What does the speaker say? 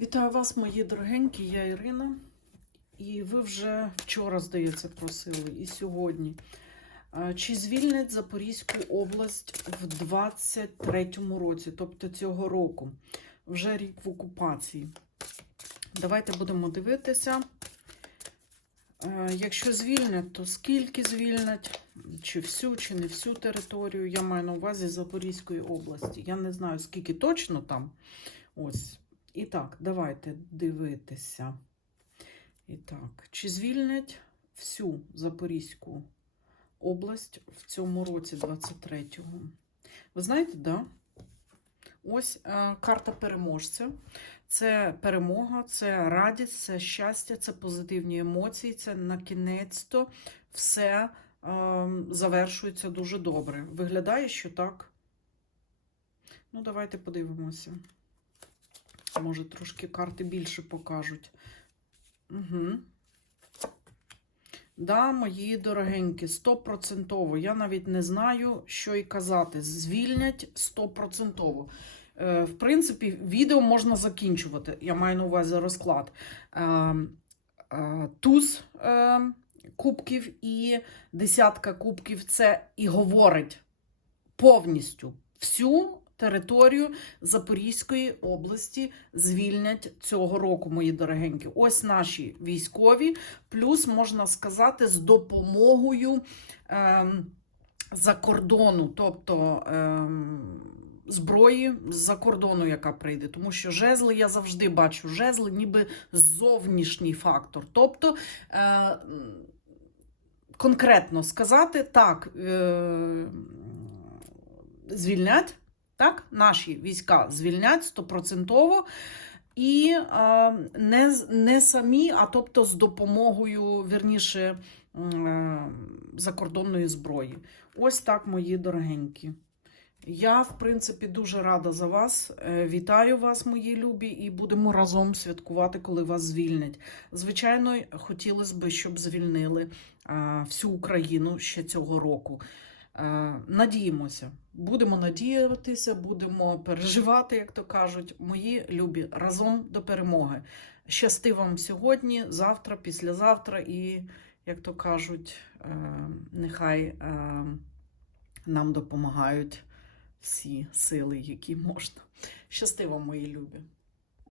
Вітаю вас, мої дорогенькі, я Ірина. І ви вже вчора, здається, просили, і сьогодні. Чи звільнять Запорізьку область в 23-му році, тобто цього року, вже рік в окупації? Давайте будемо дивитися. Якщо звільнять, то скільки звільнять, чи всю, чи не всю територію. Я маю на увазі Запорізької області. Я не знаю, скільки точно там. Ось. І так, давайте дивитися. І так, чи звільнять всю Запорізьку область в цьому році, 23-го? Ви знаєте, да? Ось е, карта переможця. Це перемога, це радість, це щастя, це позитивні емоції, це на кінець-то все е, завершується дуже добре. Виглядає, що так. Ну, давайте подивимося. Може, трошки карти більше покажуть. Угу. Да, мої дорогенькі, стопроцентово. Я навіть не знаю, що і казати. Звільнять стопроцентово. Е, в принципі, відео можна закінчувати. Я маю на увазі розклад. Е, е, туз кубків і десятка кубків це і говорить повністю всю територію Запорізької області звільнять цього року, мої дорогенькі. Ось наші військові, плюс можна сказати, з допомогою ем, за кордону, тобто. Ем, Зброї з-за кордону, яка прийде, тому що жезли я завжди бачу жезли, ніби зовнішній фактор. Тобто е, конкретно сказати так, е, звільнять, так, наші війська звільнять стопроцентово. І е, не, не самі, а тобто з допомогою, вірніше, е, закордонної зброї. Ось так, мої дорогенькі. Я, в принципі, дуже рада за вас. Е, Вітаю вас, мої любі, і будемо разом святкувати, коли вас звільнять. Звичайно, хотілося б, щоб звільнили е, всю Україну ще цього року. Е, Надіємося, будемо надіятися, будемо переживати, як то кажуть, мої любі, разом до перемоги. Щасти вам сьогодні, завтра, післязавтра, і, як то кажуть, е, нехай е, нам допомагають всі сили, які можна. Щасти вам, мої любі!